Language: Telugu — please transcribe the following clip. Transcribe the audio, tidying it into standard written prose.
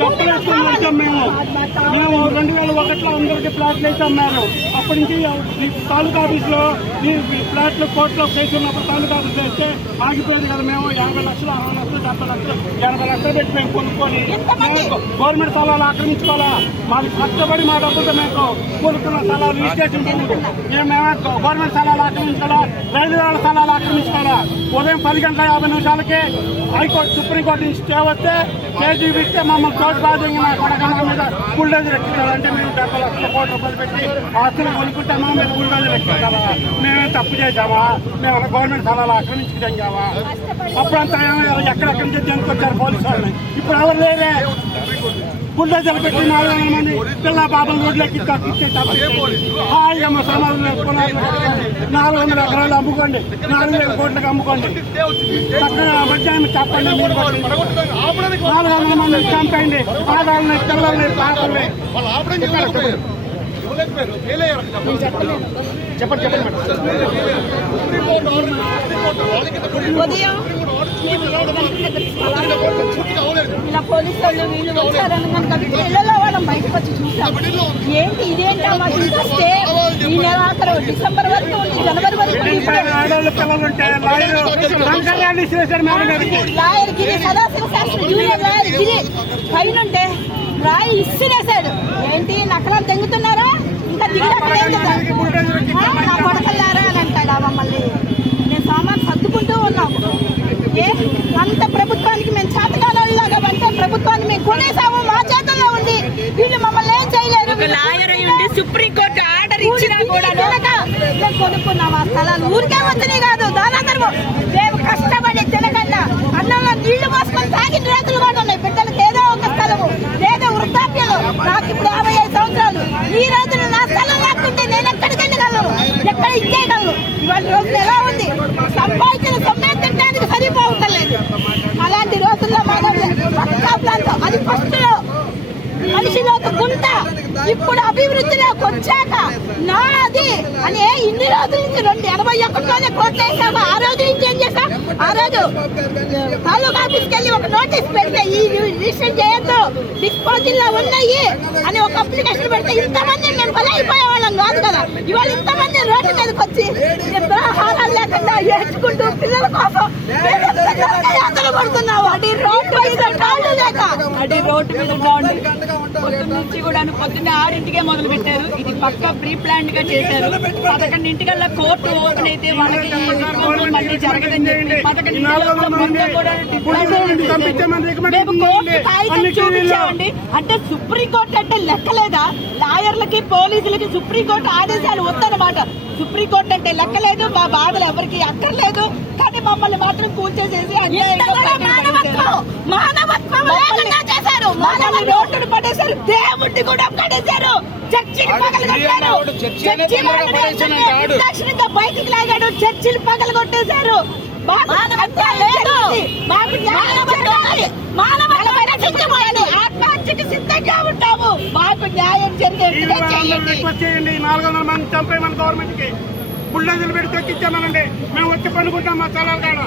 డబ్బులు వచ్చాం మేము 2001లో అందరికీ ఫ్లాట్లు అయితే అమ్మారు. అప్పటి నుంచి తాలూకా ఆఫీసులో ఈ ఫ్లాట్లు కోర్టులో కేసు ఉన్నప్పుడు తాలూకా ఆఫీసులో అయితే ఆగిపోయింది కదా. మేము 50 లక్షలు 60 లక్షలు 70 లక్షలు 80 లక్షలు పెట్టి మేము కొనుక్కొని గవర్నమెంట్ స్థలాలు ఆక్రమించుకోవాలా. మాకు కష్టపడి మా డబ్బులతో మేము కొనుక్కున్న స్థలాలు రిజిస్ట్రేషన్ మేము గవర్నమెంట్ స్థలాలు ఆక్రమించుకోవాలా, రైతుల స్థలాలు ఆక్రమించుకోవాలా. ఉదయం 10 గంటల 50 నిమిషాలకి హైకోర్టు సుప్రీంకోర్టు నుంచి స్టే వస్తే కేజీ ఇస్తే మమ్మల్ని తోటి బాధ్యంగా మా కొడకన్న మీద బుల్డోజర్ ఎక్కించాలి. అంటే మేము 70 లక్షల కోట్ల రూపాయలు పెట్టి ఆస్తులు కొనుక్కుంటామా, మేము బుల్డోజర్ ఎక్కించాలా? మేమే తప్పు చేశామా? మేము గవర్నమెంట్ స్థలాలు ఆక్రమించుకుంటామా? అప్పుడంతా ఎక్కడెక్కడి నుంచి జంకొచ్చారు పోలీసు వాళ్ళని. ఇప్పుడు ఎవరు లేరే. బుల్డోజర్లు పెట్టి 400 మంది పిల్ల పాపలు రోడ్లెక్కి హాయిగా మా సమాజంలో 400 ఎకరాలు అమ్ముకోండి, 4,000 కోట్లకు అమ్ముకోండి. చక్కగా మధ్యాహ్నం చెప్పండి. 400 మంది చంపండి, ఆదాలని పిల్లల్ని పాపల్ని చెప్పండి. ఉదయం మేము 7 గంటల ఇలా పోలీసు వాళ్ళు వీళ్ళు వచ్చారని కాబట్టి ఇళ్లలో వాళ్ళం బయటకు వచ్చి చూసాం. ఏంటి ఇదేంటా మాకు ఇంకా స్టే ఈ నెల డిసెంబర్ వరకు ఉంది, జనవరి వరకు లాయర్ గిరి సదాశివ శాస్త్రి జూనియర్ లాయర్ గిరి పైనుంటే రాయి ఇసిరేశాడు. ఏంటి నకలం తెంగుతున్నారా, ఇంకా దిగినట్లేదు నా కొడకల్లారా అని అంటాడా మమ్మల్ని. మేము సామాన్ సర్దుకుంటూ ఉన్నాము. అంత ప్రభుత్వానికి మేము చేతకాలాగా అంటే ప్రభుత్వాన్ని మేము కొనేసాము, మా చేతుల్లో ఉంది. వీళ్ళు మమ్మల్ని ఏం చేయలేరు. సుప్రీంకోర్టు ఆర్డర్ ఇచ్చినా కూడా మేము కొనుక్కున్నాం ఆ స్థలాలు. ఊరికే వచ్చినాయి కాదు, దానందరూ మేము కష్టపడి తినకన్నా అన్నంలో నీళ్లు పోసుకొని తాగిన రైతులు కూడా ఉన్నాయి. బిడ్డలకు ఏదో ఒక స్థలము లేదా వృద్ధాప్యాలు. నాకు ఇప్పుడు 55 సంవత్సరాలు. ఈ రోజున నా స్థలం లేకుంటే నేను ఎక్కడికి వెళ్ళగలను, ఎక్కడ ఇచ్చేయగలను. ఇవాళ రోజులు ఎలా ఉంది, సంపాదించిన సొమ్మే తినడానికి సరిపోవట్లేదు. అలాంటి రోజుల్లో పక్కా ప్రాంతం అది ఫస్ట్ మనిషిలోకి గుంట. ఇప్పుడు అభివృద్ధిలోకి వచ్చాక నాది అని ఇన్ని రోజుల నుంచి 81లోనే కోట్లేసాము. ఆ రోజు నుంచి ఏం చేసా, ఆ రోజు తాలూకా ఆఫీస్కి వెళ్ళి ఒక నోటీస్ పెడితే ఈ రిజిస్టర్ చేయొద్దు, డిస్పోజల్ లో ఉన్నాయి అని ఒక అప్లికేషన్ పెడితే ఇంతమంది మేము బలి అయిపోయే వాళ్ళం కాదు కదా. ఇవాళ ఇంతమంది రోడ్డు మీదకి వచ్చి ఆహారాలు లేకుండా ఏడ్చుకుంటూ పిల్లల కోసం పడుతున్నావు. అది రోడ్డు మీద కాళ్ళు లేక అది రోడ్డు మీద పొద్దున్న నుంచి కూడా పొద్దున్న 6ంటికే మొదలు పెట్టారు. ఇది పక్క ప్రీ ప్లాన్ గా చేశారు. 11ంటికల్లా కోర్టు ఓపెన్ అయితే వాళ్ళకి మళ్ళీ జరగదని చెప్పి 11 చూపించామండి. అంటే సుప్రీంకోర్టు అంటే లెక్కలేదా? లాయర్లకి పోలీసులకి సుప్రీంకోర్టు ఆదేశాలు వద్దన్నమాట. సుప్రీంకోర్టు అంటే లెక్కలేదు, మా బాధలు ఎవరికి అక్కర్లేదు. కానీ మమ్మల్ని మాత్రం కూల్చేసేసి రోడ్డును పడేశారు, దేవుడిని కూడా పడేశారు, చర్చిని పగలగొట్టారు, బయటికి లాగాడు, చర్చిని పగలగొట్టేశారు. ఆత్మహత్యకి సిద్ధంగా ఉంటాము. మాకు న్యాయం జరిగేది 400 మంది చంపేమని గవర్నమెంట్ కి బుల్డోజర్లు పెట్టి తొక్కిచ్చామనండి. మేము వచ్చి పనుకుంటాం మా స్థలాలు కాడ.